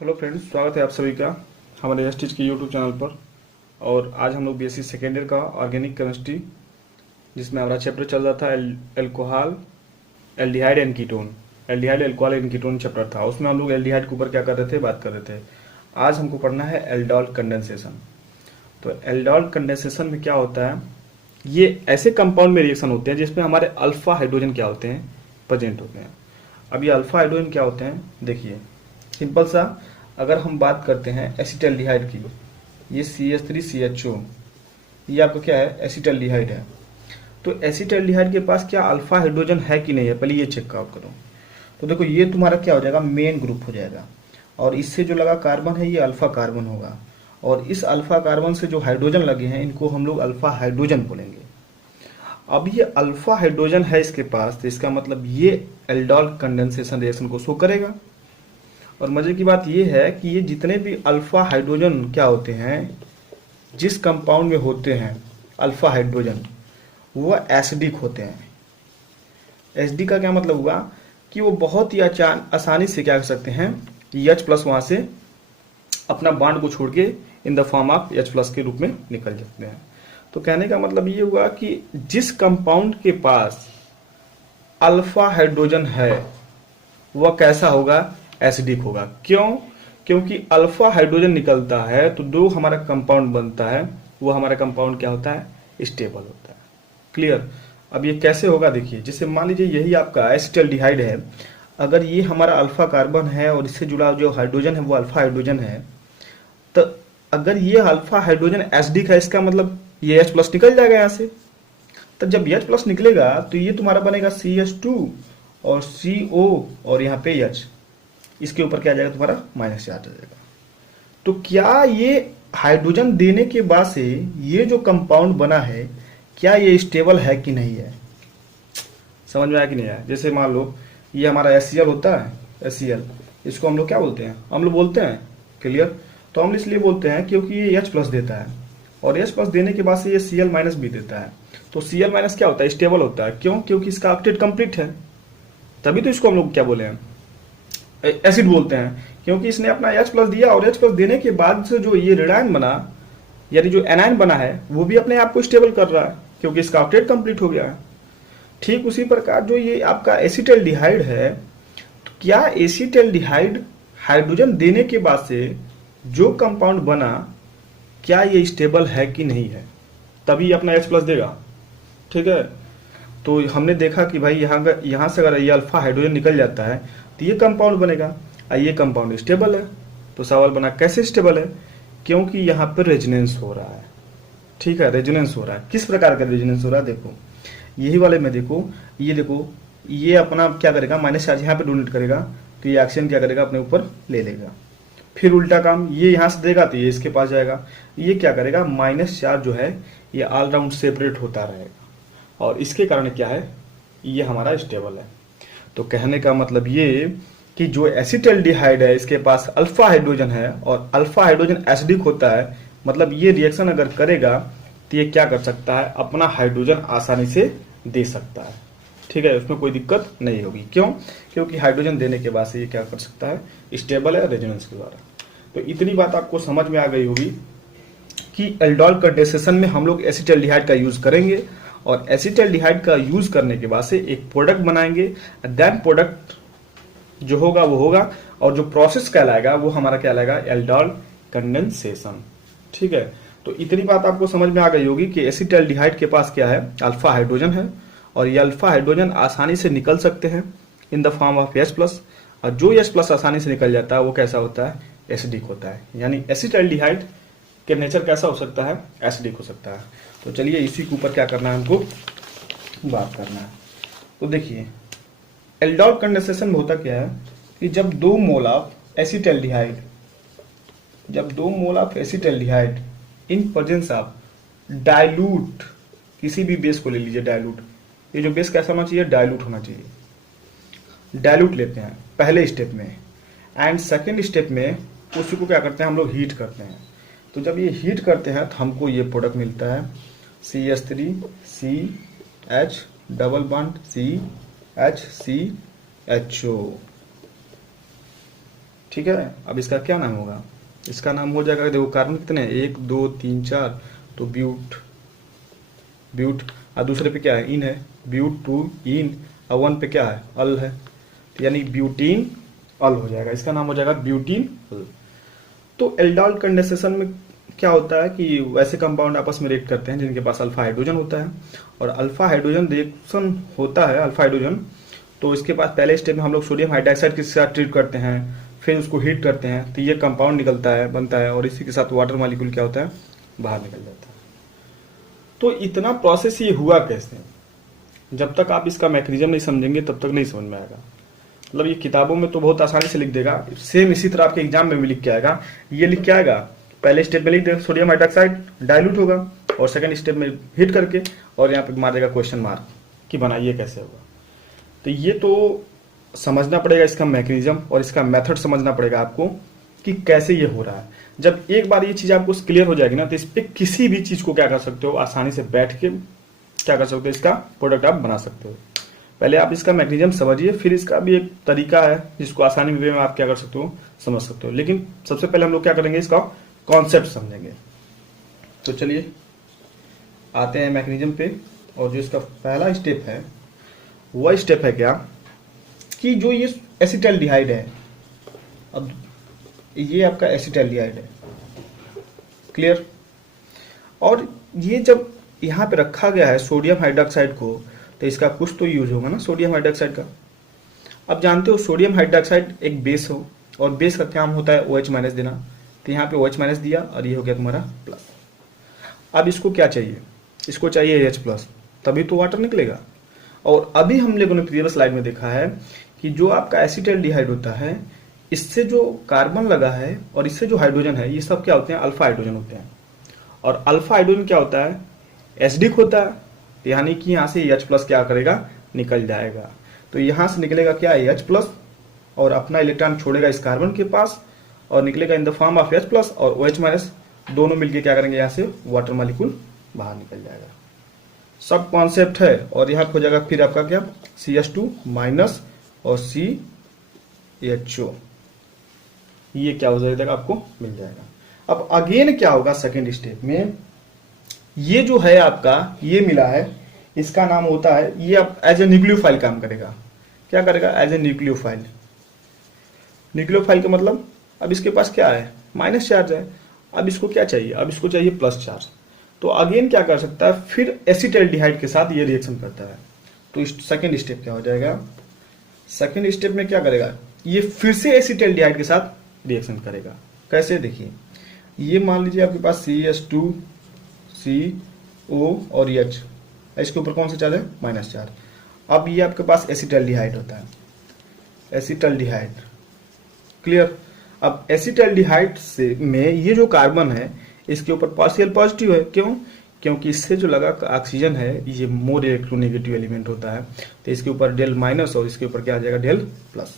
Hello friends, स्वागत है आप सभी का हमारे एसटीज के यूट्यूब चैनल पर। और आज हम लोग बीएससी सेकेंड ईयर का ऑर्गेनिक केमिस्ट्री, जिसमें हमारा चैप्टर चल रहा था alcohol, aldehyde and ketone. Aldehyde, alcohol and ketone chapter था। उसमें हम लोग एल्डिहाइड के ऊपर क्या कर रहे थे, बात कर रहे थे। आज हमको पढ़ना है एल्डोल कंडेंसेशन। तो एल्डोल कंडेंसेशन में क्या होता है, ये ऐसे कंपाउंड में रिएक्शन होते हैं जिसमें हमारे अल्फा हाइड्रोजन क्या होते हैं, प्रेजेंट होते हैं। अब ये अल्फा हाइड्रोजन क्या होते हैं, देखिए सिंपल सा। अगर हम बात करते हैं एसिटल्डिहाइड की, ये CH3CHO, ये आपका क्या है, एसिटल्डिहाइड है। तो एसिटल्डिहाइड के पास क्या अल्फा हाइड्रोजन है कि नहीं है, पहले ये चेक आउट करो। तो देखो ये तुम्हारा क्या हो जाएगा, मेन ग्रुप हो जाएगा। और इससे जो लगा कार्बन है ये अल्फा कार्बन होगा। और इस अल्फा कार्बन से जो हाइड्रोजन लगे हैं इनको हम लोग अल्फा हाइड्रोजन बोलेंगे। अब ये अल्फा हाइड्रोजन है इसके पास, तो इसका मतलब ये एल्डोल कंडेंसेशन रिएक्शन को शो करेगा। और मजे की बात ये है कि ये जितने भी अल्फा हाइड्रोजन क्या होते हैं, जिस कंपाउंड में होते हैं अल्फा हाइड्रोजन, वो एसिडिक होते हैं। एसिडिक का क्या मतलब हुआ कि वो बहुत ही आसानी से क्या कर सकते हैं, H+ वहां से अपना बॉन्ड को छोड़ के in the form of H+ के रूप में निकल जाते हैं। तो कहने का मतलब ये हुआ कि जिस कंपाउंड के पास अल्फा हाइड्रोजन है वह कैसा होगा, एसिडिक होगा। क्यों? क्योंकि अल्फा हाइड्रोजन निकलता है तो जो हमारा कंपाउंड बनता है वो हमारा कंपाउंड क्या होता है, स्टेबल होता है। क्लियर? अब ये कैसे होगा, देखिए जैसे मान लीजिए यही आपका एसिटल्डिहाइड है। अगर ये हमारा अल्फा कार्बन है और इससे जुड़ा जो हाइड्रोजन है वो अल्फा हाइड्रोजन है, तो अगर ये अल्फा हाइड्रोजन एसिडिक है, इसका मतलब ये H+ निकल जाएगा यहाँ से। तो जब H+ निकलेगा तो ये तुम्हारा बनेगा CH2 और CO और यहाँ पे H, इसके ऊपर क्या आ जाएगा तुम्हारा, माइनस चार्ज आ जाएगा। तो क्या ये हाइड्रोजन देने के बाद से ये जो कंपाउंड बना है, क्या ये स्टेबल है कि नहीं है? समझ में आया कि नहीं आया? जैसे मान लो ये हमारा HCl होता है, HCl, इसको हम लोग क्या बोलते हैं, हम लोग बोलते हैं। क्लियर? तो हम इसलिए बोलते हैं क्योंकि ये H+ देता है और H+ देने के बाद से ये Cl- भी देता है। तो Cl- क्या होता है, स्टेबल होता है। क्यों? क्योंकि इसका ऑक्टेट कंप्लीट है, तभी तो इसको हम लोग क्या बोले हैं, एसिड बोलते हैं। क्योंकि इसने अपना H+ दिया और H+ देने के बाद से जो ये रेडायन बना, यानी जो एनायन बना है, वो भी अपने आप को स्टेबल कर रहा है क्योंकि इसका ऑक्टेट कंप्लीट हो गया है। ठीक उसी प्रकार जो ये आपका एसिटल्डिहाइड है, तो क्या एसिटल्डिहाइड हाइड्रोजन देने के बाद से जो कंपाउंड बना, क्या ये स्टेबल है कि नहीं है, तभी अपना H+ देगा। ठीक है? तो हमने देखा कि भाई यहाँ से अगर ये अल्फा हाइड्रोजन निकल जाता है तो ये कंपाउंड बनेगा और ये कंपाउंड स्टेबल है। तो सवाल बना कैसे स्टेबल है, क्योंकि यहाँ पर रेजोनेंस हो रहा है। ठीक है, रेजोनेंस हो रहा है। किस प्रकार का रेजोनेंस हो रहा है, देखो यही वाले में देखो, ये देखो, ये अपना क्या करेगा, माइनस चार्ज यहाँ पे डोनेट करेगा, तो ये ऑक्सीजन क्या करेगा, अपने ऊपर ले लेगा। फिर उल्टा काम ये यहाँ से देगा तो ये इसके पास जाएगा, ये क्या करेगा, माइनस चार्ज जो है ये ऑल राउंड सेपरेट होता रहेगा और इसके कारण क्या है, ये हमारा स्टेबल है। तो कहने का मतलब ये कि जो एसिटल्डिहाइड है इसके पास अल्फा हाइड्रोजन है और अल्फा हाइड्रोजन एसिडिक होता है, मतलब ये रिएक्शन अगर करेगा तो ये क्या कर सकता है, अपना हाइड्रोजन आसानी से दे सकता है। ठीक है, उसमें कोई दिक्कत नहीं होगी। क्यों? क्योंकि हाइड्रोजन देने के बाद से ये क्या कर सकता है, स्टेबल है रेजोनेंस के द्वारा। तो इतनी बात आपको समझ में आ गई होगी कि एल्डोल कंडेंसेशन में हम लोग एसिटल्डिहाइड का यूज करेंगे और एसिटल्डिहाइड का यूज करने के बाद से एक प्रोडक्ट बनाएंगे। देन प्रोडक्ट जो होगा वो होगा और जो प्रोसेस कहलाएगा वो हमारा कहलाएगा एल्डोल कंडेंसेशन। ठीक है, तो इतनी बात आपको समझ में आ गई होगी कि एसिटल्डिहाइड के पास क्या है, अल्फा हाइड्रोजन है और ये अल्फा हाइड्रोजन आसानी से निकल सकते हैं in the form of H+। और जो H+ आसानी से निकल जाता है वो कैसा होता है, एसिडिक होता है। यानी एसिटल्डिहाइड के नेचर कैसा हो सकता है, एसिडिक हो सकता है। तो चलिए इसी के ऊपर क्या करना है, हमको बात करना है। तो देखिए एल्डोल कंडेंसेशन में होता क्या है कि जब 2 mole of acetaldehyde in presence of dilute, किसी भी बेस को ले लीजिए डाइल्यूट, ये जो बेस कैसा होना चाहिए, डाइल्यूट होना चाहिए। डाइल्यूट लेते हैं पहले स्टेप में एंड सेकेंड स्टेप में उसी को क्या करते हैं, हम लोग हीट करते हैं। तो जब ये हीट करते हैं तो हमको ये प्रोडक्ट मिलता है CH3CH डबल बॉन्ड CHCHO। ठीक है। अब इसका क्या नाम होगा, इसका नाम हो जाएगा, देखो कार्बन कितने हैं, 1 2 3 4, तो ब्यूट, ब्यूट। और दूसरे पे क्या है, इन है, ब्यूट 2 इन, और 1 पे क्या है, अल है, तो यानी ब्यूटीन अल हो जाएगा, इसका नाम हो जाएगा ब्यूटीन अल। तो एल्डिहाइड कंडेंसेशन में क्या होता है कि वैसे कंपाउंड आपस में रिएक्ट करते हैं जिनके पास अल्फा हाइड्रोजन होता है, और अल्फा हाइड्रोजन रिएक्शन होता है, अल्फा हाइड्रोजन, तो इसके पास पहले स्टेप में हम लोग सोडियम हाइड्रोक्साइड के साथ ट्रीट करते हैं, फिर उसको हीट करते हैं, तो ये कंपाउंड निकलता है, बनता है, और इसी के साथ वाटर मॉलिक्यूल क्या होता है, बाहर निकल जाता है। तो इतना प्रोसेस ये हुआ कैसे, जब तक आप इसका मैकेनिज्म नहीं समझेंगे तब तक नहीं समझ में आएगा। मतलब ये किताबों में तो बहुत आसानी से लिख देगा, सेम इसी तरह आपके एग्जाम में भी लिख के आएगा, ये लिख के आएगा, पहले स्टेप में लिख देगा सोडियम हाइड्रोक्साइड डाइल्यूट होगा, और सेकंड स्टेप में हीट करके, और यहाँ पे मार देगा क्वेश्चन मार्क कि बनाइए कैसे होगा। तो ये तो समझना पड़ेगा इसका मैकेनिज्म, और इसका मेथड समझना पड़ेगा आपको कि कैसे ये हो रहा है। जब एक बार ये चीज आपको क्लियर हो जाएगी ना, तो इस पे किसी भी चीज को क्या कर सकते हो, आसानी से बैठ के क्या कर सकते हो, इसका प्रोडक्ट आप बना सकते हो। पहले आप इसका मैकेनिज्म समझिए, फिर इसका भी एक तरीका है जिसको आसानी वे में आप क्या कर सकते हो, समझ सकते हो। लेकिन सबसे पहले हम लोग क्या करेंगे, इसका कॉन्सेप्ट समझेंगे। तो चलिए आते हैं मैकेनिज्म पे, और जो इसका पहला स्टेप है वह स्टेप है क्या, कि जो ये एसिटाल्डिहाइड है, अब ये आपका एसिटाल्डिहाइड है, क्लियर। और ये जब यहाँ पे रखा गया है सोडियम हाइड्रोक्साइड को, तो इसका कुछ तो यूज होगा ना सोडियम हाइड्रोक्साइड का। अब जानते हो सोडियम हाइड्रोक्साइड एक बेस हो, और बेस का काम होता है OH माइनस देना, तो यहाँ पे OH माइनस दिया, और ये हो गया तुम्हारा प्लस। अब इसको क्या चाहिए, इसको चाहिए H प्लस, तभी तो वाटर निकलेगा। और अभी हम लोगों ने प्रीवियस स्लाइड में देखा है कि जो आपका एसिटाल्डिहाइड होता है, इससे जो कार्बन लगा है और इससे जो हाइड्रोजन है, ये सब क्या होते हैं, अल्फा हाइड्रोजन होते हैं। और अल्फा हाइड्रोजन क्या होता है, एसिडिक होता है, यानी कि यहाँ से H प्लस क्या करेगा, निकल जाएगा। तो यहाँ से निकलेगा क्या, H प्लस, और अपना इलेक्ट्रॉन छोड़ेगा इस कार्बन के पास, और निकलेगा in the form of H plus और OH माइनस, दोनों मिलके क्या करेंगे, यहाँ से वाटर मॉलिक्यूल बाहर निकल जाएगा। सब कॉन्सेप्ट है। और यहाँ हो जाएगा फिर आपका क्या, CH2 माइनस और CHO, ये क्या हो जाएगा, आपको मिल जाएगा। अब अगेन क्या होगा सेकेंड स्टेप में, ये जो है आपका ये मिला है, इसका नाम होता है, ये अब एज ए न्यूक्लियोफाइल काम करेगा। क्या करेगा, एज ए न्यूक्लियोफाइल। न्यूक्लियोफाइल का मतलब, अब इसके पास क्या है, माइनस चार्ज है, अब इसको क्या चाहिए, अब इसको चाहिए प्लस चार्ज। तो अगेन क्या कर सकता है, फिर एसिटाल्डिहाइड के साथ ये रिएक्शन करता है। तो सेकेंड स्टेप क्या हो जाएगा, सेकेंड स्टेप में क्या करेगा, ये फिर से एसिटाल्डिहाइड के साथ रिएक्शन करेगा। कैसे, देखिए, ये मान लीजिए आपके पास CH2 CO और H, इसके ऊपर कौन सा चार्ज है, माइनस चार्ज। अब ये आपके पास एसिटाल्डिहाइड होता है, एसिटाल्डिहाइड, क्लियर। अब एसिटाल्डिहाइड से में ये जो कार्बन है, इसके ऊपर पार्शियल पॉजिटिव है, क्यों, क्योंकि इससे जो लगा ऑक्सीजन है, ये मोर इलेक्ट्रोनेगेटिव एलिमेंट होता है, तो इसके ऊपर डेल माइनस और इसके ऊपर क्या आ जाएगा, डेल प्लस।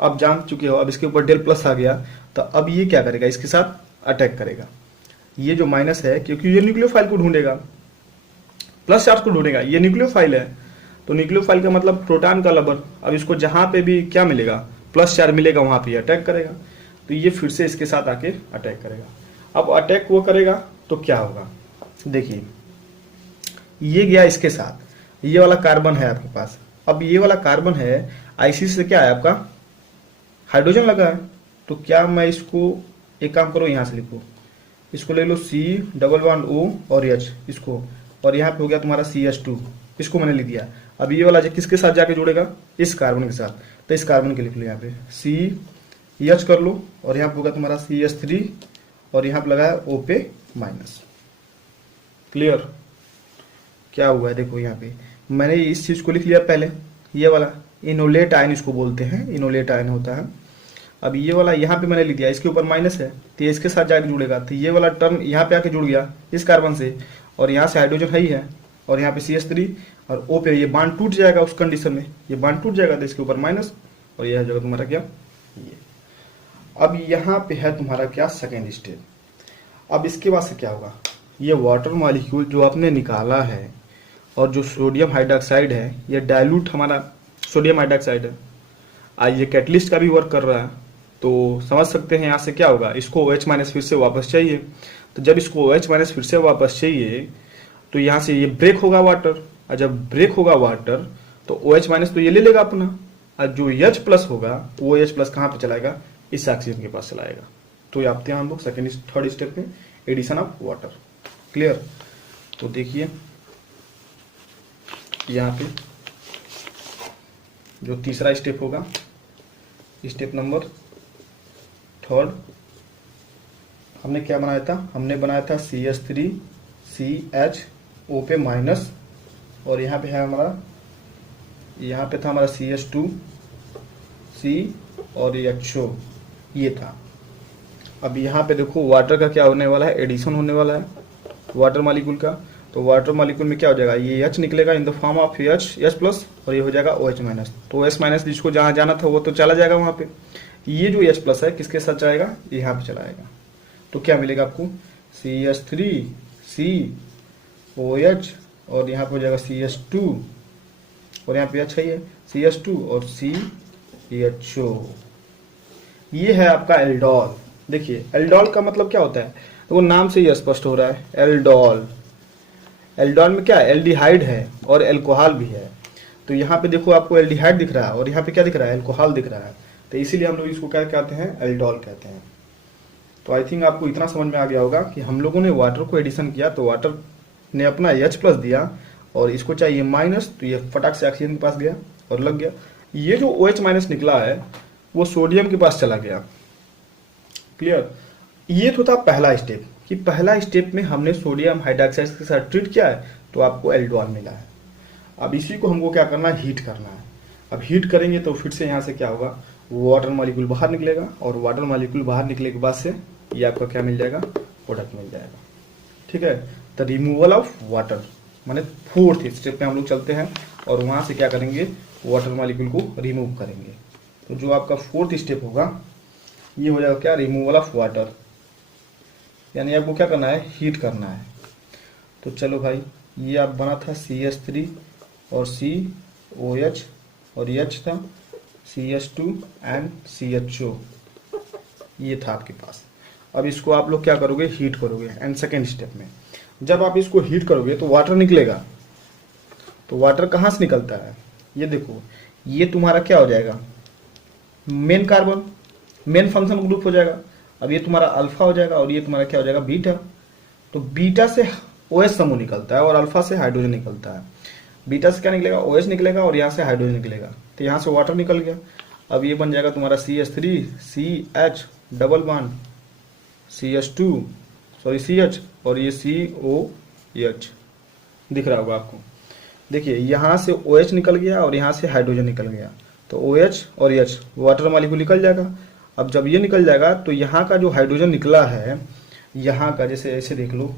अब जान चुके हो, अब इसके ऊपर डेल प्लस आ गया, तो अब ये क्या करेगा, इसके साथ अटैक करेगा। ये जो माइनस है, क्योंकि ये न्यूक्लियोफाइल को ढूंढेगा, प्लस चार्ज को ढूंढेगा, ये न्यूक्लियोफाइल है, तो न्यूक्लियोफाइल का मतलब प्रोटॉन का लवर। अब इसको जहां पे भी क्या मिलेगा, प्लस चार्ज मिलेगा, वहां पे अटैक करेगा, तो ये फिर से इसके साथ आके अटैक करेगा। अब अटैक वो करेगा तो क्या होगा, देखिए, ये गया इसके साथ, ये वाला कार्बन है आपके पास, अब ये वाला कार्बन है, आईसी से क्या है आपका, हाइड्रोजन लगा है, तो क्या मैं इसको एक काम करो, यहां से लिखो, इसको ले लो C+O और H इसको, और यहाँ पे हो गया तुम्हारा CH2, इसको मैंने लिख दिया। अब ये वाला किसके साथ जाके जुड़ेगा, इस कार्बन के साथ, तो इस कार्बन के लिख लो यहाँ पे CH कर लो, और यहाँ पे होगा तुम्हारा CH3, और यहाँ पे लगा है O पे माइनस, क्लियर। क्या हुआ है, देखो यहाँ पे मैंने इस चीज को लिख लिया पहले, ये वाला इनोलेट आयन इसको बोलते हैं, इनोलेट आयन होता है। अब ये वाला यहाँ पे मैंने लिख दिया, इसके ऊपर माइनस है, तो इसके साथ जाके जुड़ेगा, तो ये वाला टर्म यहाँ पे आके जुड़ गया इस कार्बन से, और यहाँ से हाइड्रोजन है ही है, और यहाँ पे CH3 और O पे ये बांड टूट जाएगा, उस कंडीशन में ये बांड टूट जाएगा, तो इसके ऊपर माइनस, और यह जगह तुम्हारा क्या, ये। अब यहाँ पे है तुम्हारा क्या, सेकेंड स्टेप। अब इसके बाद से क्या होगा, ये वाटर मॉलिक्यूल जो आपने निकाला है, और जो सोडियम हाइड्रोक्साइड है, ये डाइल्यूट हमारा सोडियम हाइड्रोक्साइड है, आज ये कैटलिस्ट का भी वर्क कर रहा है, तो समझ सकते हैं यहाँ से क्या होगा, इसको OH माइनस फिर से वापस चाहिए। तो जब इसको OH माइनस फिर से वापस चाहिए तो यहाँ से ये ब्रेक होगा वाटर, और जब ब्रेक होगा वाटर तो OH माइनस तो ये ले लेगा अपना, और जो H प्लस होगा वो OH प्लस कहाँ पे चलाएगा, इस ऑक्सीजन के पास चलाएगा। तो ये आपते हैं हम लोग सेकेंड थर्ड स्टेप में एडिशन ऑफ वाटर। क्लियर। तो देखिए यहाँ पे जो तीसरा स्टेप होगा, स्टेप नंबर थर्ड, हमने क्या बनाया था, हमने बनाया था CH3CHO पे माइनस, और यहाँ पे है हमारा, यहाँ पे था हमारा CH2C और HO, ये था। अब यहाँ पे देखो वाटर का क्या होने वाला है, एडिशन होने वाला है वाटर मॉलिक्यूल का। तो वाटर मॉलिक्यूल में क्या हो जाएगा, ये H निकलेगा in the form of H plus, और ये हो जाएगा OH माइनस। तो OH माइनस जिसको जहाँ जाना था वो तो चला जाएगा वहाँ पे। ये जो H प्लस है किसके साथ चलाएगा, यहाँ पे चलाएगा। तो क्या मिलेगा आपको, CH3COH, और यहाँ पे हो जाएगा CH2, और यहाँ पे H है CH2 और CHO। ये है आपका एल्डोल। देखिए एल्डोल का मतलब क्या होता है, तो वो नाम से ही स्पष्ट हो रहा है, एल्डोल। एल्डोल में क्या है, एल्डिहाइड है और एल्कोहल भी है। तो यहाँ पे देखो आपको एल्डिहाइड दिख रहा है और यहाँ पे क्या दिख रहा है, एल्कोहल दिख रहा है। तो इसीलिए हम लोग इसको क्या कहते हैं, एल्डोल कहते हैं। तो आई थिंक आपको इतना समझ में आ गया होगा कि हम लोगों ने वाटर को एडिशन किया तो वाटर ने अपना H प्लस दिया और इसको चाहिए माइनस, तो ये फटाक से ऑक्सीजन के पास गया और लग गया। ये जो OH माइनस निकला है वो सोडियम के पास चला गया। क्लियर। ये तो था पहला स्टेप, कि पहला स्टेप में हमने सोडियम हाइड्रोक्साइड के साथ ट्रीट किया है तो आपको एल्डोल मिला है। अब इसी को हमको क्या करना है, हीट करना है। अब हीट करेंगे तो फिर से यहाँ से क्या होगा, वाटर मॉलिक्यूल बाहर निकलेगा, और वाटर मॉलिक्यूल बाहर निकले के बाद से ये आपका क्या मिल जाएगा, प्रोडक्ट मिल जाएगा। ठीक है। द रिमूवल ऑफ वाटर, माने फोर्थ स्टेप में हम लोग चलते हैं और वहां से क्या करेंगे, वाटर मॉलिक्यूल को रिमूव करेंगे। तो जो आपका फोर्थ स्टेप होगा ये हो जाएगा क्या, रिमूवल ऑफ वाटर, यानी आपको क्या करना है, हीट करना है। तो चलो भाई, ये आप बना था CH3 और COH, और H था CH2 एंड CHO, ये था आपके पास। अब इसको आप लोग क्या करोगे, हीट करोगे। एंड सेकेंड स्टेप में जब आप इसको हीट करोगे तो वाटर निकलेगा। तो वाटर कहाँ से निकलता है, ये देखो, ये तुम्हारा क्या हो जाएगा, main carbon, main function group हो जाएगा। अब ये तुम्हारा अल्फा हो जाएगा और ये तुम्हारा क्या हो जाएगा, बीटा। तो बीटा से OH समूह निकलता है और अल्फा से हाइड्रोजन निकलता है। बीटा से क्या निकलेगा, OH निकलेगा और यहाँ से हाइड्रोजन निकलेगा। तो यहाँ से वाटर निकल गया। अब ये बन जाएगा तुम्हारा CH3CH double bond CH2 sorry CH, और ये COH दिख रहा होगा आपको। देखिए यहाँ से OH निकल गया और यहाँ से हाइड्रोजन निकल गया, तो OH और H वाटर मॉलिक्यूल निकल जाएगा। अब जब ये निकल जाएगा तो यहाँ का जो हाइड्रोजन निकला है, यहाँ का जैसे ऐसे देख लो,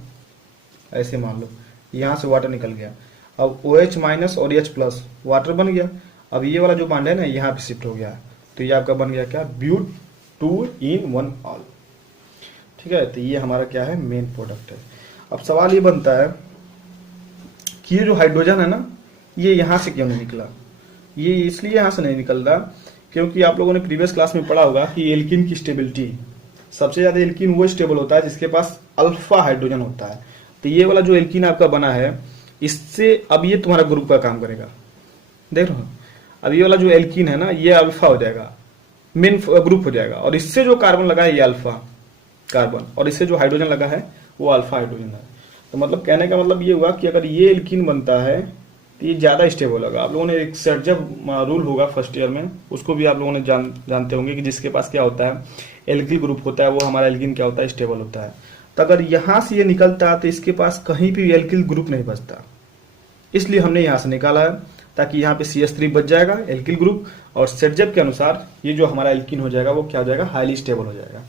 ऐसे मान लो, यहाँ से वाटर निकल गया। अब OH माइनस और H प्लस वाटर बन गया। अब ये वाला जो बॉन्ड है ना, यहाँ पे शिफ्ट हो गया, तो ये आपका बन गया क्या, ब्यूट 2 in 1 ऑल। ठीक है। तो ये हमारा क्या है, मेन प्रोडक्ट है। अब सवाल ये बनता है कि ये जो हाइड्रोजन है ना, ये यहाँ से क्यों नहीं निकला। ये इसलिए यहाँ से नहीं निकल रहा क्योंकि आप लोगों ने प्रीवियस क्लास में पढ़ा होगा कि एल्कीन की स्टेबिलिटी, सबसे ज्यादा एल्कीन वो स्टेबल होता है जिसके पास अल्फा हाइड्रोजन होता है। तो ये वाला जो एल्कीन आपका बना है, इससे अब ये तुम्हारा ग्रुप का काम करेगा। देख रहे हो, अब ये वाला जो एल्कीन है ना, ये अल्फा हो जाएगा, मेन ग्रुप हो जाएगा, और इससे जो कार्बन लगा है ये अल्फा कार्बन, और इससे जो हाइड्रोजन लगा है वो अल्फा हाइड्रोजन है। तो मतलब कहने का मतलब ये हुआ कि अगर ये एल्कीन बनता है तो ये ज्यादा स्टेबल होगा। आप लोगों ने एक सर्जब रूल होगा फर्स्ट ईयर में, उसको भी आप लोगों ने जानते होंगे कि जिसके पास क्या होता है, एल्किल ग्रुप होता है, वो हमारा एल्कीन क्या होता है, स्टेबल होता है। तो अगर यहां से ये निकलता तो इसके पास कहीं भी एल्किल ग्रुप नहीं बचता, इसलिए हमने यहां से निकाला है, ताकि यहाँ पे CH3 बच जाएगा एल्किल ग्रुप, और सर्जब के अनुसार ये जो हमारा एल्कीन हो जाएगा वो क्या हो जाएगा, हाईली स्टेबल हो जाएगा।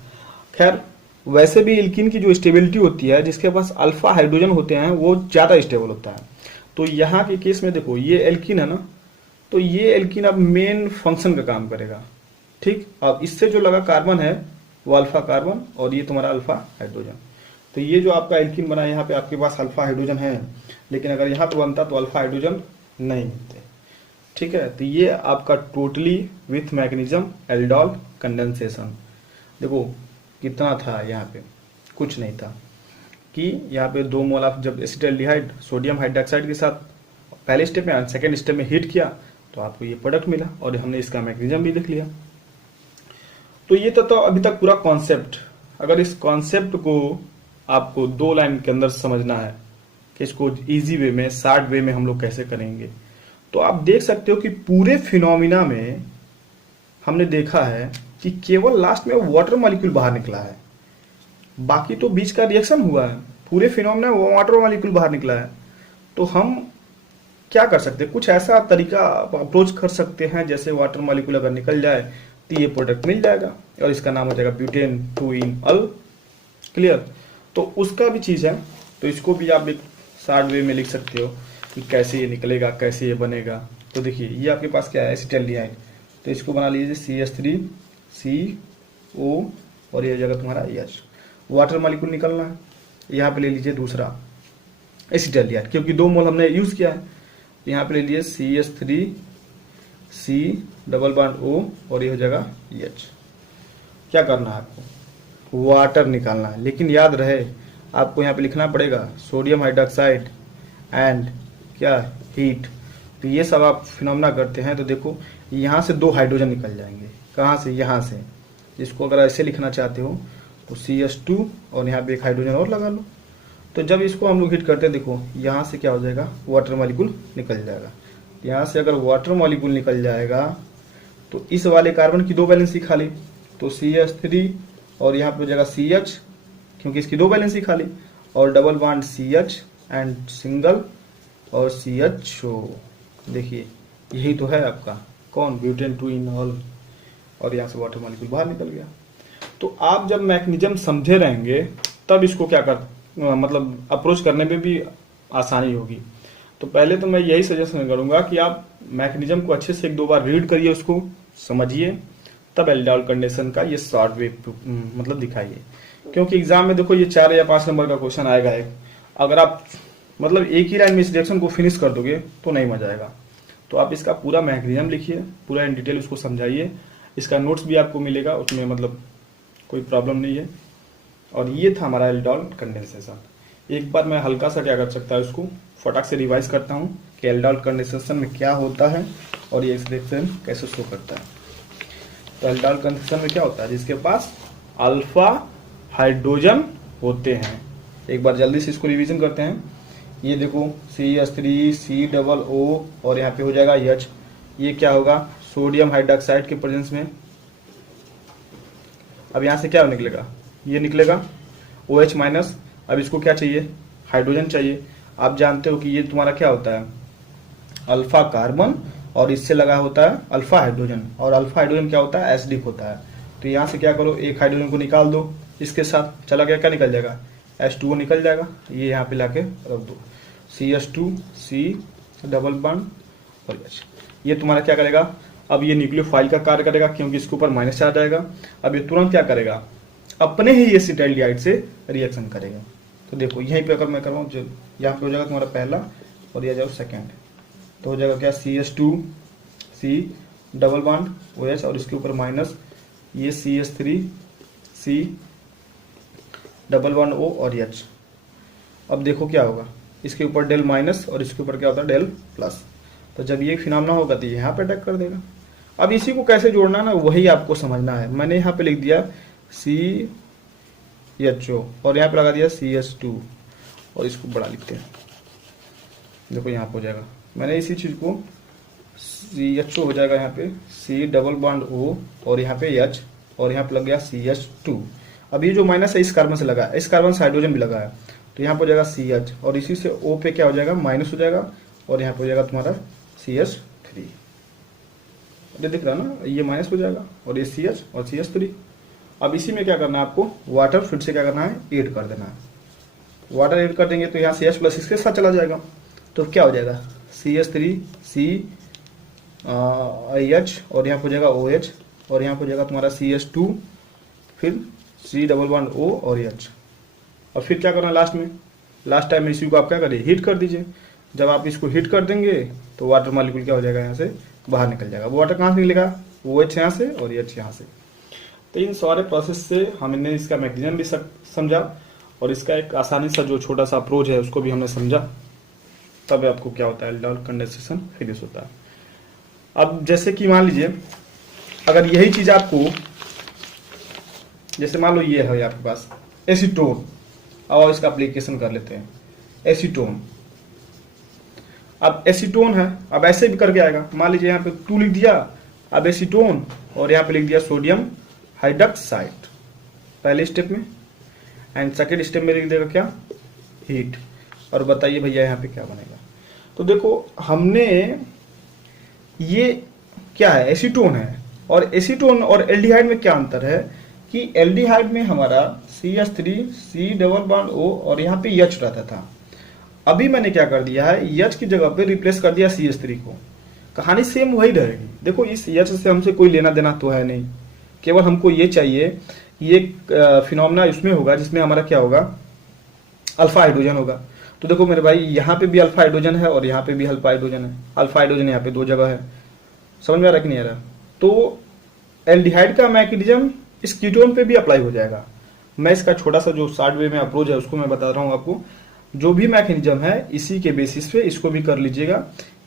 खैर वैसे भी एल्कीन की जो स्टेबिलिटी होती है, जिसके पास अल्फा हाइड्रोजन होते हैं, वो ज्यादा स्टेबल होता है। तो यहाँ के केस में देखो, ये एल्कीन है ना, तो ये एल्कीन अब मेन फंक्शन का काम करेगा। ठीक। अब इससे जो लगा कार्बन है वो अल्फा कार्बन, और ये तुम्हारा अल्फा हाइड्रोजन। तो ये जो आपका एल्कीन बना है, यहाँ पे आपके पास अल्फा हाइड्रोजन है, लेकिन अगर यहाँ पे बनता तो अल्फा हाइड्रोजन नहीं मिलते। ठीक है। तो ये आपका totally with magnesium aldol condensation. देखो कितना था यहाँ पे, कुछ नहीं था। कि यहाँ पे 2 मोल ऑफ जब एसिटाल्डिहाइड सोडियम हाइड्रोक्साइड के साथ पहले स्टेप में सेकेंड स्टेप में हीट किया तो आपको ये प्रोडक्ट मिला, और हमने इसका मैकेनिज्म भी लिख लिया। तो ये तो अभी तक पूरा कॉन्सेप्ट। अगर इस कॉन्सेप्ट को आपको 2 लाइन के अंदर समझना है कि इसको इजी वे में, शॉर्ट वे में हम लोग कैसे करेंगे, तो आप देख सकते हो कि पूरे फिनोमिना में हमने देखा है कि केवल लास्ट में वाटर मॉलिक्यूल बाहर निकला है, बाकी तो बीच का रिएक्शन हुआ है। पूरे फिनोमिना में वाटर मॉलिक्यूल बाहर निकला है। तो हम क्या कर सकते हैं, कुछ ऐसा तरीका अप्रोच कर सकते हैं जैसे वाटर मॉलिक्यूल अगर निकल जाए तो ये प्रोडक्ट मिल जाएगा और इसका नाम हो जाएगा ब्यूटेन 2-इन-अल। क्लियर? तो उसका भी चीज़ है, तो इसको भी आप एक शॉर्ट वे में लिख सकते हो कि कैसे ये निकलेगा, कैसे ये बनेगा। तो देखिए ये आपके पास क्या है, एसिटाल्डिहाइड, तो इसको बना लीजिए CH3CO और ये जगह तुम्हारा H। वाटर मॉलिक्यूल निकलना है, यहाँ पे ले लीजिए दूसरा एसिटाल्डिहाइड, क्योंकि 2 मोल हमने यूज़ किया है। यहाँ पे ले लीजिए CH3C डबल बॉन्ड O और ये हो जाएगा H। क्या करना है आपको, वाटर निकालना है, लेकिन याद रहे आपको यहाँ पे लिखना पड़ेगा सोडियम हाइड्रोक्साइड एंड क्या, हीट। तो ये सब आप फिनोमेना करते हैं तो देखो यहाँ से 2 हाइड्रोजन निकल जाएंगे। कहाँ से, यहाँ से। जिसको अगर ऐसे लिखना चाहते हो तो CH2 और यहाँ पे एक हाइड्रोजन और लगा लो। तो जब इसको हम लोग हीट करते हैं देखो यहाँ से क्या हो जाएगा, वाटर मॉलिक्यूल निकल जाएगा। यहाँ से अगर वाटर मॉलिक्यूल निकल जाएगा तो इस वाले कार्बन की 2 वैलेंसी खाली, तो CH3 और यहाँ पे हो जाएगा CH, क्योंकि इसकी 2 वैलेंसी खाली, और double bond CH and single और CHO। देखिए यही तो है आपका कौन, ब्यूटेन 2-इन-अल, और यहाँ से वाटर मॉलिक्यूल बाहर निकल गया। तो आप जब मैकेनिज्म समझे रहेंगे तब इसको क्या कर मतलब अप्रोच करने में भी आसानी होगी। तो पहले तो मैं यही सजेशन करूंगा कि आप मैकेनिज्म को अच्छे से 1-2 बार रीड करिए, उसको समझिए, तब एल्डिहाइड कंडीशन का ये शॉर्ट वे मतलब दिखाइए। क्योंकि एग्जाम में देखो ये 4 या 5 नंबर का क्वेश्चन आएगा एक, अगर आप मतलब एक ही लाइन में इस रिएक्शन को फिनिश कर दोगे तो नहीं मजा आएगा। तो आप इसका पूरा मैकेनिज्म लिखिए, पूरा इन डिटेल उसको समझाइए। इसका नोट्स भी आपको मिलेगा, उसमें मतलब कोई प्रॉब्लम नहीं है। और ये था हमारा एल्डिहाइड कंडेंसेशन। एक बार मैं हल्का सा क्या कर सकता है, उसको फटाक से रिवाइज करता हूँ कि एल्डिहाइड कंडेंसेशन में क्या होता है और ये रिएक्शन कैसे शो करता है। तो एल्डिहाइड कंडेंसेशन में क्या होता है, जिसके पास अल्फा हाइड्रोजन होते हैं। एक बार जल्दी से इसको रिवीजन करते हैं। ये देखो CH3C डबल O और यहाँ पे हो जाएगा H। ये क्या होगा, सोडियम हाइड्रोक्साइड के प्रेजेंस में। अब यहाँ से क्या निकलेगा, ये निकलेगा OH माइनस। अब इसको क्या चाहिए, हाइड्रोजन चाहिए। आप जानते हो कि ये तुम्हारा क्या होता है, अल्फा कार्बन, और इससे लगा होता है अल्फा हाइड्रोजन, और अल्फा हाइड्रोजन क्या होता है, एसिडिक होता है। तो यहाँ से क्या करो, एक हाइड्रोजन को निकाल दो, इसके साथ चला गया, क्या निकल जाएगा, H2O निकल जाएगा। ये यहाँ पे लाके रख दो, CH2C डबल बॉन्ड और H। ये तुम्हारा क्या करेगा, अब ये न्यूक्लियोफाइल का कार्य करेगा, क्योंकि इसके ऊपर माइनस चार्ज आएगा। अब ये तुरंत क्या करेगा, अपने ही एसिटाल्डिहाइड से रिएक्शन करेगा। तो देखो यहीं पे अगर मैं करवाऊँ, यहाँ पे हो जाएगा तुम्हारा पहला और ये जाओ सेकेंड, तो हो जाएगा क्या, CH2C डबल बॉन्ड OH और इसके ऊपर माइनस, ये CH3C डबल बॉन्ड O और H। अब देखो क्या होगा, इसके ऊपर डेल माइनस और इसके ऊपर क्या होता है, डेल प्लस। तो जब ये फिनोमेना होगा तो यहाँ पे अटैक कर देगा। अब इसी को कैसे जोड़ना है ना, वही आपको समझना है। मैंने यहाँ पे लिख दिया CHO और यहाँ पे लगा दिया CH2 और इसको बड़ा लिखते हैं। देखो यहाँ पे हो जाएगा, मैंने इसी चीज को CHO हो जाएगा यहाँ पे C डबल बॉन्ड O और यहाँ पे H और यहाँ पे लग गया CH2। अब ये जो माइनस है इस कार्बन से लगा है, इस कार्बन से हाइड्रोजन भी लगा है, तो यहाँ पे हो जाएगा CH और इसी से O पे क्या हो जाएगा, माइनस हो जाएगा और यहाँ पे हो जाएगा तुम्हारा CH3। ये दिख रहा है ना, ये माइनस हो जाएगा और ये CH और CH3। अब इसी में क्या करना है आपको, वाटर फिर से क्या करना है, ऐड कर देना है। वाटर ऐड कर देंगे तो यहाँ CH प्लस इसके साथ चला जाएगा, तो क्या हो जाएगा CH3C H और यहाँ पे हो जाएगा OH और यहाँ पे हो जाएगा तुम्हारा CH2 फिर C डबल बॉन्ड O और H। और फिर क्या करना है लास्ट में, लास्ट टाइम इसी को आप क्या करिए, हीट कर दीजिए। जब आप इसको हीट कर देंगे तो वाटर मॉलिक्यूल क्या हो जाएगा, यहाँ से बाहर निकल जाएगा। वो वाटर कहाँ से निकलेगा, OH यहाँ से और H यहाँ से। तो इन सारे प्रोसेस से हमने इसका मैकेनिज्म भी समझा और इसका एक आसानी सा जो छोटा सा अप्रोच है उसको भी हमने समझा, तब आपको क्या होता है एल्डिहाइड कंडेंसेशन फिनिश होता है। अब जैसे कि मान लीजिए अगर यही चीज आपको, जैसे मान लो ये है आपके पास एसीटोन, अब इसका एप्लीकेशन कर लेते हैं एसीटोन। अब एसीटोन है, अब ऐसे भी करके आएगा, मान लीजिए यहाँ पे 2 लिख दिया, अब एसीटोन और यहाँ पे लिख दिया सोडियम हाइड्रॉक्साइड पहले स्टेप में, एंड सेकेंड स्टेप में लिख देगा क्या हीट। और बताइए भैया यहाँ पे क्या बनेगा। तो देखो हमने ये क्या है एसीटोन है, और एसीटोन और एल्डिहाइड में क्या अंतर है कि एल्डिहाइड में हमारा CH3 C double bond O और यहाँ पे H रहता था। अभी मैंने क्या कर दिया है H की जगह पे रिप्लेस कर दिया CH3 को। कहानी सेम वही रहेगी। देखो इस H से हमसे कोई लेना देना तो है नहीं, केवल हमको ये चाहिए ये फिनोमेना इसमें होगा जिसमें हमारा क्या होगा अल्फा हाइड्रोजन होगा। तो देखो मेरे भाई यहाँ पे भी अल्फा हाइड्रोजन है और यहाँ पे भी अल्फा हाइड्रोजन है। अल्फा हाइड्रोजन यहाँ पे 2 जगह है, समझ में आ रहा कि नहीं आ रहा। तो एल्डिहाइड का मैकेनिज्म इस कीटोन पे भी अप्लाई हो जाएगा। मैं इसका छोटा सा जो शॉर्ट वे में अप्रोच है उसको मैं बता रहा हूँ आपको। जो भी मैकेनिज्म है इसी के बेसिस पे इसको भी कर लीजिएगा।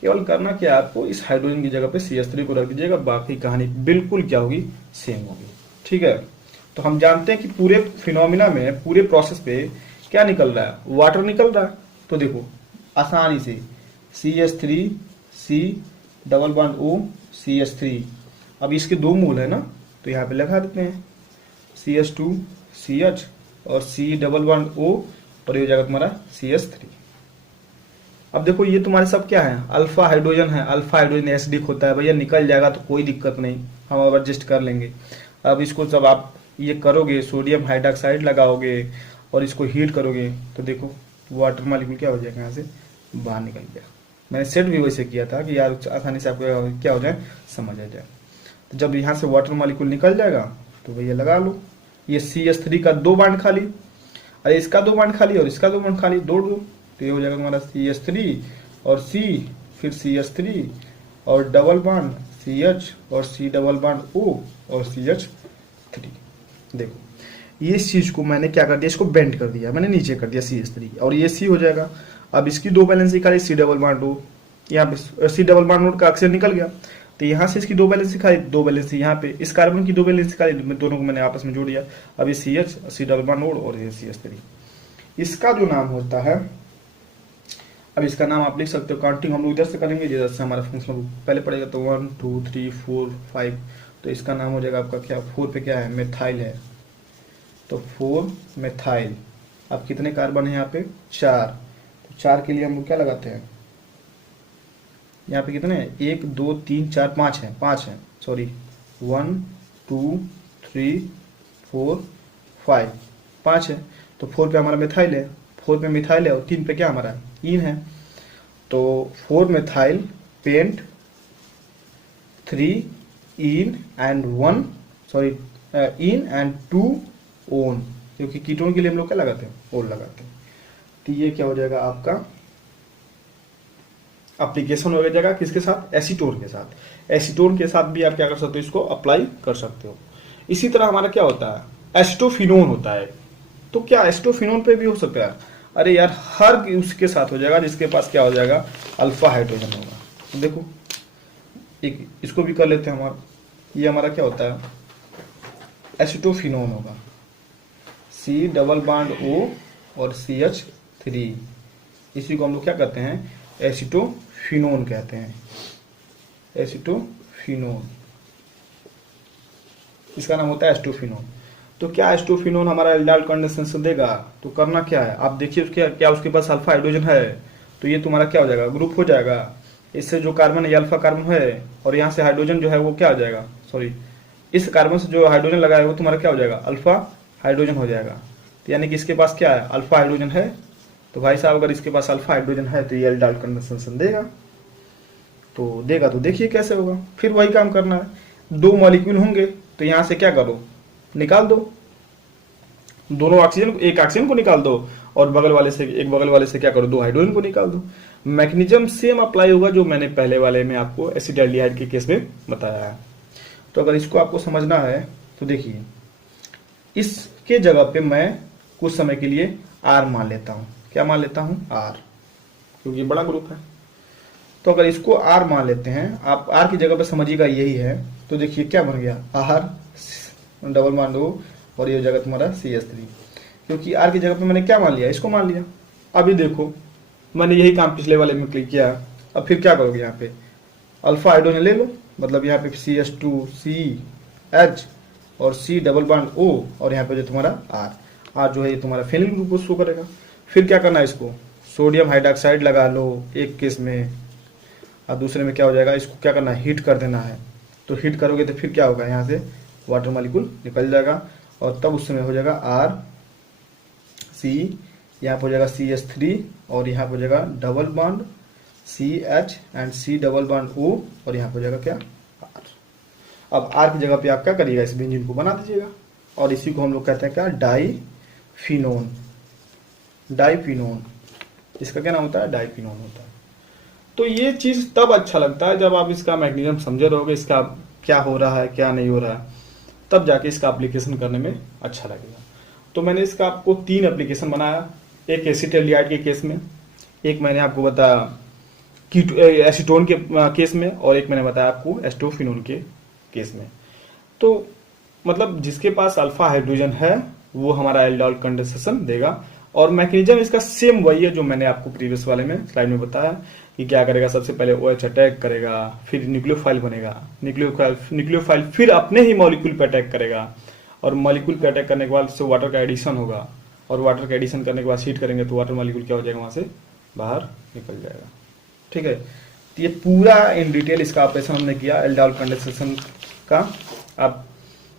केवल करना क्या आपको इस हाइड्रोजन की जगह पे CH3 को रख दीजिएगा, बाकी कहानी बिल्कुल क्या होगी सेम होगी। ठीक है, तो हम जानते हैं कि पूरे फिनोमिना में पूरे प्रोसेस पे क्या निकल रहा है वाटर निकल रहा है। तो देखो आसानी से CH3 C double bond O CH3, अब इसके 2 मूल है ना, तो यहाँ पे लगा देते हैं CH2 CH और C डबल बॉन्ड O और ये हो जाएगा तुम्हारा CH3। अब देखो ये तुम्हारे सब क्या है अल्फा हाइड्रोजन है, अल्फा हाइड्रोजन एसिडिक होता है भैया, निकल जाएगा तो कोई दिक्कत नहीं, हम अब एडजस्ट कर लेंगे। अब इसको जब आप ये करोगे सोडियम हाइड्रॉक्साइड लगाओगे और इसको हीट करोगे तो देखो वाटर मॉलिक्यूल क्या हो जाएगा यहाँ से बाहर निकल गया। मैंने सेट भी वैसे किया था कि यार आसानी से आपको क्या हो जाए समझ आ जाए। तो जब यहाँ से वाटर मॉलिक्यूल निकल जाएगा तो भैया लगा लो, ये CH3 का 2 बांड खाली, अरे इसका 2 बांड खाली और इसका 2 बांड खाली, दो तो ये हो जाएगा तुम्हारा CH3 और C, फिर CH3 और डबल बांड CH और C डबल बांड O और CH3। देखो ये चीज को मैंने क्या कर दिया इसको बेंड कर दिया, मैंने नीचे कर दिया CH3 और ये C हो जाएगा। अब इसकी 2 बैलेंस निकाली C डबल बांड O, यहाँ पे C डबल बांड O का ऑक्सीजन निकल गया, तो यहाँ से इसकी 2 बैलेंस निकाली, 2 बैलेंस यहाँ पे इस कार्बन की 2 बैलेंस निकाली, दोनों को मैंने आपस में जोड़ दिया। अब ये CH C double bond O और ये CH3, इसका जो नाम होता है, अब इसका नाम आप लिख सकते हो, काउंटिंग हम लोग इधर से करेंगे जिधर से हमारा फंक्शनल पहले पड़ेगा, तो 1 2 3 4 5, तो इसका नाम हो जाएगा आपका क्या 4 पे क्या है मेथाइल है, तो 4 मेथाइल। अब कितने कार्बन है यहाँ पे 4, तो 4 के लिए हम लोग क्या लगाते हैं यहाँ पे कितने 1 2 3 4 5 है, 5 है सॉरी 1 2 3 4 5, 5 है। तो 4 पे हमारा मिथाइल है, 4 पे मिथाइल है और 3 पे क्या हमारा इन है, तो 4 methyl paint 3 in and 1 sorry in and 2 own, क्योंकि कीटोन के लिए हम लोग क्या लगाते हैं ओन लगाते हैं। तो ये क्या हो जाएगा आपका एप्लीकेशन हो जाएगा किसके साथ एसीटोन के साथ। एसीटोन के साथ भी आप क्या कर सकते हो इसको अप्लाई कर सकते हो। इसी तरह हमारा क्या होता है एस्टोफिनोन होता है, तो क्या एस्टोफिनोन पे भी हो सकता है, अरे यार हर उसके साथ हो जाएगा जिसके पास क्या हो जाएगा अल्फा हाइड्रोजन होगा। तो देखो एक इसको भी कर लेते हैं, हमारा ये हमारा क्या होता है एसिटोफिनोन होगा, C डबल बांड O और CH3, इसी को हम लोग क्या कहते हैं एसिटोफिनोन कहते हैं, एसिटोफिनोन इसका नाम होता है एस्टोफिनोन। तो क्या एस्टोफिनोन हमारा एल्डिहाइड कंडेंसेशन देगा, तो करना क्या है आप देखिए उसके क्या उसके पास अल्फा हाइड्रोजन है, तो ये तुम्हारा क्या हो जाएगा ग्रुप हो जाएगा, इससे जो कार्बन है अल्फा कार्बन है और यहाँ से हाइड्रोजन जो है वो क्या हो जाएगा सॉरी इस कार्बन से जो हाइड्रोजन लगा है वो तुम्हारा क्या हो जाएगा अल्फा हाइड्रोजन हो जाएगा। तो यानी कि इसके पास क्या है अल्फा हाइड्रोजन है, तो भाई साहब अगर इसके पास अल्फा हाइड्रोजन है तो ये एल्डिहाइड कंडेंसेशन देगा, तो देगा तो देखिए कैसे होगा। फिर वही काम करना है, 2 मॉलिक्यूल होंगे तो यहाँ से क्या करो निकाल दो, दोनों ऑक्सीजन एक ऑक्सीजन को निकाल दो और बगल वाले से एक बगल वाले से क्या करो 2 हाइड्रोजन को निकाल दो। मैकेनिज्म सेम अप्लाई होगा जो मैंने पहले वाले में आपको एसिटाल्डिहाइड के केस में बताया है। तो अगर इसको आपको समझना है तो देखिए इसके जगह पे मैं कुछ समय के लिए R मान लेता हूँ। क्या मान लेता हूँ? R, क्योंकि बड़ा ग्रुप है। तो अगर इसको R मान लेते हैं, आप R की जगह पे समझिएगा यही है, तो देखिए क्या बन गया, R डबल बॉन्ड O और ये जगह तुम्हारा CH3, क्योंकि R की जगह पे मैंने क्या मान लिया, इसको मान लिया। अभी देखो मैंने यही काम पिछले वाले में क्लिक किया। अब फिर क्या करोगे, यहाँ पे अल्फा हाइड्रोजन ले लो, मतलब यहाँ पे CH2CH और C डबल बॉन्ड O और यहाँ पे जो तुम्हारा R जो है ये तुम्हारा फेनिल ग्रुप को शो करेगा। फिर क्या करना है, इसको सोडियम हाइड्रोक्साइड लगा लो एक केस में, और दूसरे में क्या हो जाएगा, इसको क्या करना है, हीट कर देना है। तो हीट करोगे तो फिर क्या होगा, यहाँ से वाटर मॉलिक्यूल निकल जाएगा और तब उस समय हो जाएगा RC, यहाँ पर हो जाएगा CH3 और यहाँ पर हो जाएगा double bond CH and C double bond O और यहाँ पर हो जाएगा क्या, R। अब R की जगह पे आप क्या करिएगा, इस बेंजीन को बना दीजिएगा और इसी को हम लोग कहते हैं क्या, डाईफिनोन। डाईफिनोन, इसका क्या नाम होता है, डाईफिनोन होता है। तो ये चीज तब अच्छा लगता है जब आप इसका मैकेनिज्म समझे रहोगे, इसका क्या हो रहा है क्या नहीं हो रहा है, तब जाके इसका एप्लीकेशन करने में अच्छा लगेगा। तो मैंने इसका आपको 3 एप्लीकेशन बनाया, एक एसिटाल्डिहाइड के केस में, एक मैंने आपको बताया एसीटोन के केस में, और एक मैंने बताया आपको एस्टोफिनोन के केस में। तो मतलब जिसके पास अल्फा हाइड्रोजन है वो हमारा एल्डिहाइड कंडेंसेशन देगा, और मैकेनिज्म इसका सेम वही है जो मैंने आपको प्रीवियस वाले में स्लाइड में बताया कि क्या करेगा, सबसे पहले OH अटैक करेगा, फिर न्यूक्लियोफाइल बनेगा, न्यूक्लियोफाइल फिर अपने ही मॉलिक्यूल पे अटैक करेगा, और मॉलिक्यूल पे अटैक करने के बाद उससे वाटर का एडिशन होगा, और वाटर का एडिशन करने के बाद हीट करेंगे तो वाटर मॉलिक्यूल क्या हो जाएगा, वहां से बाहर निकल जाएगा। ठीक है, तो ये पूरा इन डिटेल इसका ऑपरेशन हमने किया एल्डिहाइड कंडेंसेशन का। आप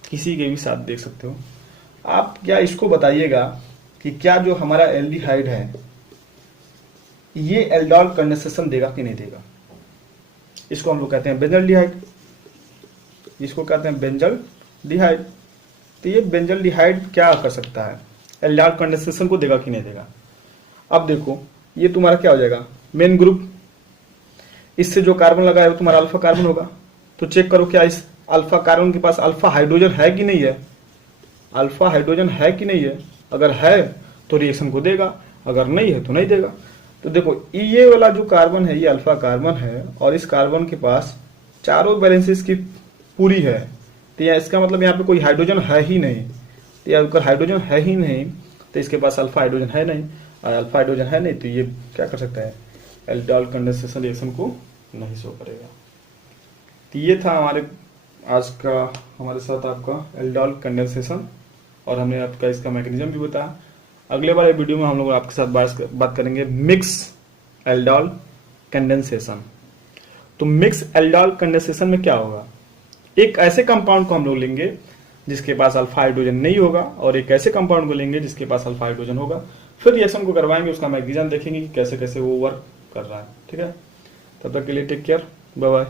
किसी के भी साथ देख सकते हो। आप क्या इसको बताइएगा कि क्या जो हमारा एल्डिहाइड है ये एल्डिहाइड कंडेंसेशन देगा कि नहीं देगा। इसको हम लोग कहते हैं बेंजल्डिहाइड, इसको कहते हैं बेंजल्डिहाइड। तो ये बेंजल्डिहाइड क्या कर सकता है, एल्डिहाइड कंडेंसेशन को देगा कि नहीं देगा। अब देखो ये तुम्हारा क्या हो जाएगा, मेन ग्रुप, इससे जो कार्बन लगा है वो तुम्हारा अल्फा कार्बन होगा। तो चेक करो क्या इस अल्फा कार्बन के पास अल्फा हाइड्रोजन है कि नहीं है, अल्फा हाइड्रोजन है कि नहीं है। अगर है तो रिएक्शन को देगा, अगर नहीं है तो नहीं देगा। तो देखो ये वाला जो कार्बन है ये अल्फा कार्बन है, और इस कार्बन के पास चारों बैलेंसेस की पूरी है, तो यह इसका मतलब यहाँ पे कोई हाइड्रोजन है ही नहीं। तो अगर हाइड्रोजन है ही नहीं तो इसके पास अल्फा हाइड्रोजन है नहीं, और अल्फा हाइड्रोजन है नहीं तो ये क्या कर सकता है, एल्डिहाइड कंडेंसेशन रिएक्शन को नहीं शो करेगा। तो ये था हमारे साथ आपका एल्डिहाइड कंडेंसेशन, और हमने आपका इसका मैकेनिज्म भी बताया। अगले वाले वीडियो में हम लोग आपके साथ बात करेंगे मिक्स एल्डिहाइड कंडेंसेशन। तो मिक्स एल्डिहाइड कंडेंसेशन में क्या होगा, एक ऐसे कंपाउंड को हम लोग लेंगे जिसके पास अल्फा हाइड्रोजन नहीं होगा, और एक ऐसे कंपाउंड को लेंगे जिसके पास अल्फा हाइड्रोजन होगा। फिर रिएक्शन को करवाएंगे, उसका मैकेनिज्म देखेंगे कि कैसे कैसे वो वर्क कर रहा है। ठीक है, तब तक के लिए टेक केयर, बाय बाय।